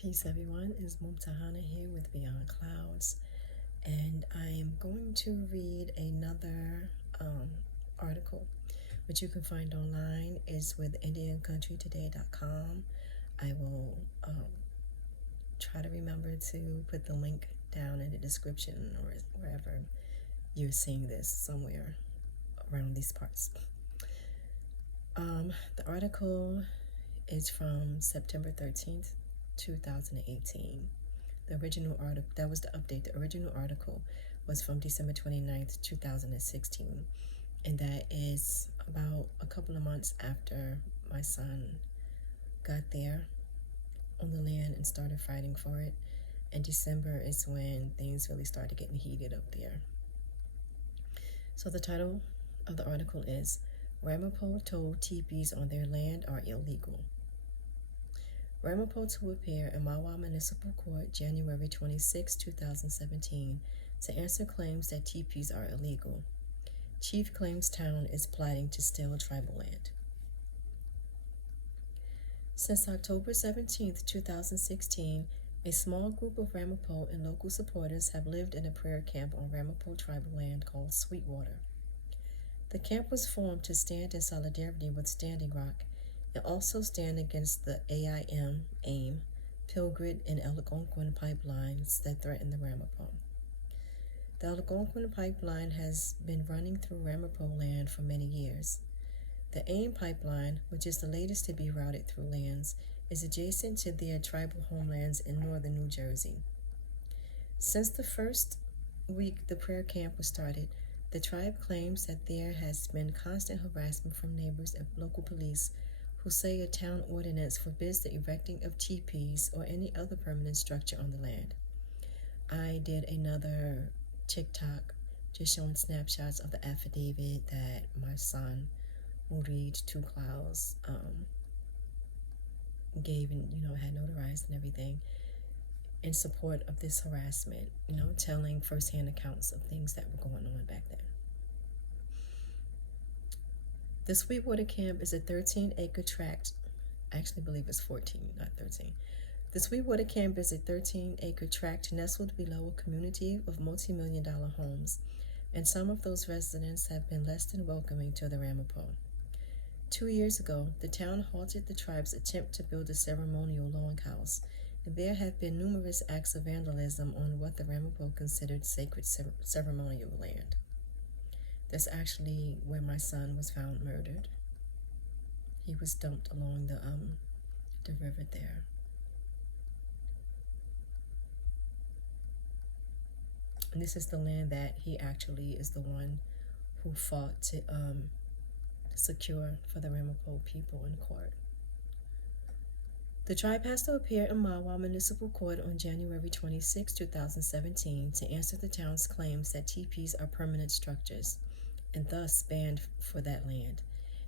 Peace, everyone. It's Mumtahana here with Beyond Clouds, and I am going to read another article, which you can find online. Is with IndianCountryToday.com. I will try to remember to put the link down in the description or wherever you're seeing this, somewhere around these parts. The article is from September 13th, 2018. The original article, that was the update. The original article was from December 29th, 2016. And that is about a couple of months after my son got there on the land and started fighting for it. And December is when things really started getting heated up there. So the title of the article is Ramapough told Tipis on their land are illegal. Ramapough to appear in Mahwah Municipal Court January 26, 2017 to answer claims that Tipis are illegal. Chief claims town is plotting to steal tribal land. Since October 17, 2016, a small group of Ramapough and local supporters have lived in a prayer camp on Ramapough tribal land called Sweetwater. The camp was formed to stand in solidarity with Standing Rock and also stand against the AIM, Pilgrim, and Algonquin pipelines that threaten the Ramapough. The Algonquin pipeline has been running through Ramapough land for many years. The AIM pipeline, which is the latest to be routed through lands, is adjacent to their tribal homelands in northern New Jersey. Since the first week the prayer camp was started, the tribe claims that there has been constant harassment from neighbors and local police who say a town ordinance forbids the erecting of teepees or any other permanent structure on the land. I did another TikTok just showing snapshots of the affidavit that my son, who reads Two Clouds, gave and, had notarized and everything in support of this harassment, telling firsthand accounts of things that were going on back then. The Sweetwater Camp is a 13-acre tract. I actually believe it's 14, not 13. The Sweetwater Camp is a 13-acre tract nestled below a community of multi-million-dollar homes, and some of those residents have been less than welcoming to the Ramapough. 2 years ago, the town halted the tribe's attempt to build a ceremonial longhouse, and there have been numerous acts of vandalism on what the Ramapough considered sacred ceremonial land. That's actually where my son was found murdered. He was dumped along the river there. And this is the land that he actually is the one who fought to secure for the Ramapough people in court. The tribe has to appear in Mahwah Municipal Court on January 26, 2017 to answer the town's claims that teepees are permanent structures and thus banned for that land,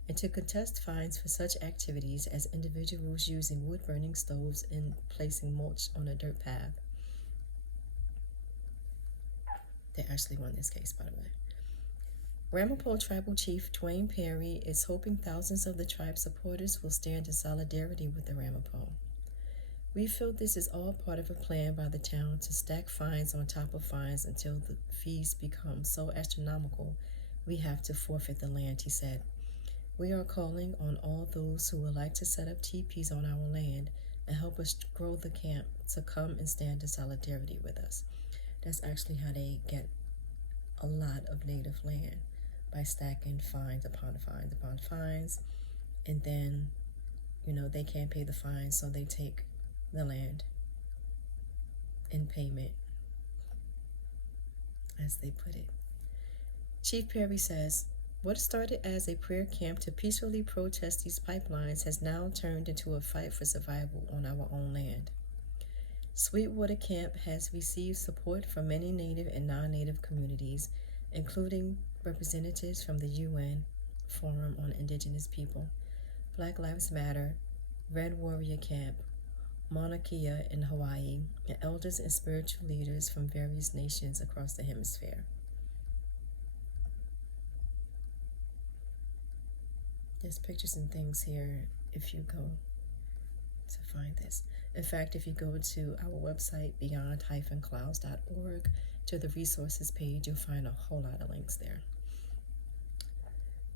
and to contest fines for such activities as individuals using wood-burning stoves and placing mulch on a dirt path. They actually won this case, by the way. Ramapough Tribal Chief Dwayne Perry is hoping thousands of the tribe's supporters will stand in solidarity with the Ramapough. We feel this is all part of a plan by the town to stack fines on top of fines until the fees become so astronomical we have to forfeit the land, he said. We are calling on all those who would like to set up teepees on our land and help us grow the camp to come and stand in solidarity with us. That's actually how they get a lot of native land, by stacking fines upon fines upon fines, and then, they can't pay the fines, so they take the land in payment, as they put it. Chief Perry says, what started as a prayer camp to peacefully protest these pipelines has now turned into a fight for survival on our own land. Sweetwater Camp has received support from many Native and non-Native communities, including representatives from the UN Forum on Indigenous People, Black Lives Matter, Red Warrior Camp, Mauna Kea in Hawaii, and elders and spiritual leaders from various nations across the hemisphere. There's pictures and things here if you go to find this. In fact, if you go to our website, beyond-clouds.org, to the resources page, you'll find a whole lot of links there.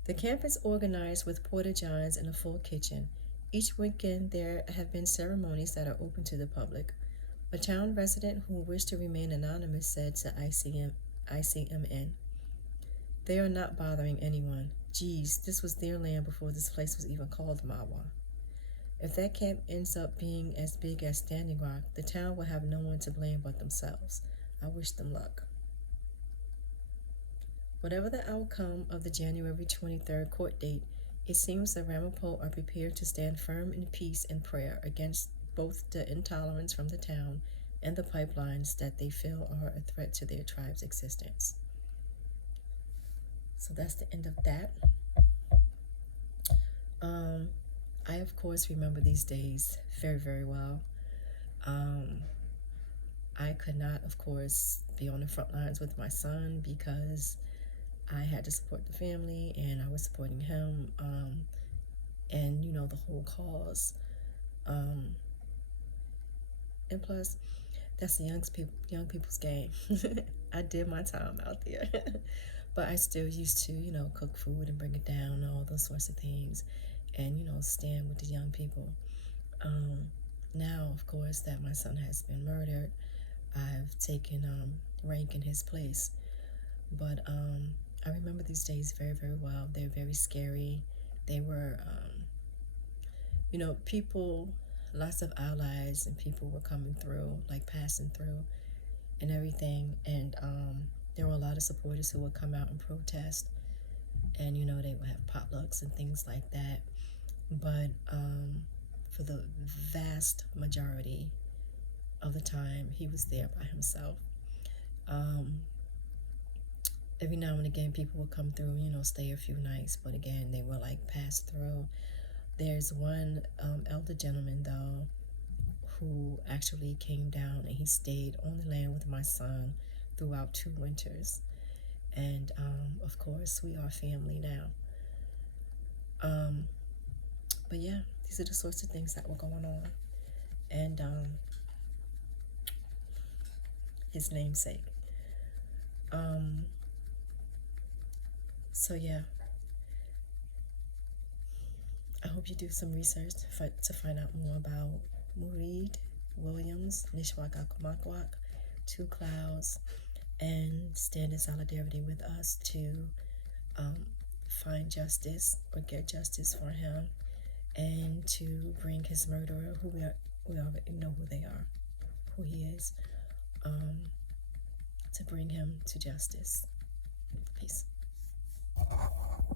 The camp is organized with porta-johns and a full kitchen. Each weekend there have been ceremonies that are open to the public. A town resident who wished to remain anonymous said to ICMN, "They are not bothering anyone. Geez, this was their land before this place was even called Mawa. If that camp ends up being as big as Standing Rock, the town will have no one to blame but themselves. I wish them luck." Whatever the outcome of the January 23rd court date, it seems the Ramapough are prepared to stand firm in peace and prayer against both the intolerance from the town and the pipelines that they feel are a threat to their tribe's existence. So that's the end of that. I, of course, remember these days very, very well. I could not, of course, be on the front lines with my son because I had to support the family and I was supporting him, and, you know, the whole cause. And plus, that's the young people's game. I did my time out there. But I still used to, you know, cook food and bring it down and all those sorts of things and, you know, stand with the young people. Now, of course, that my son has been murdered, I've taken rank in his place. But I remember these days very, very well. They're very scary. They were, you know, people, lots of allies and people were coming through, like passing through and everything. And there were a lot of supporters who would come out and protest. And, you know, they would have potlucks and things like that. But for the vast majority of the time, he was there by himself. Every now and again, people would come through, you know, stay a few nights. But again, they were like passed through. There's one elder gentleman, though, who actually came down and he stayed on the land with my son throughout 2 winters. And, of course, we are family now. But yeah, these are the sorts of things that were going on. And his namesake. So yeah, I hope you do some research to find out more about Read Williams, Nishwakakumakwak, 2 Clouds, and stand in solidarity with us to find justice or get justice for him, and to bring his murderer, who we already know who they are, who he is, to bring him to justice. Peace.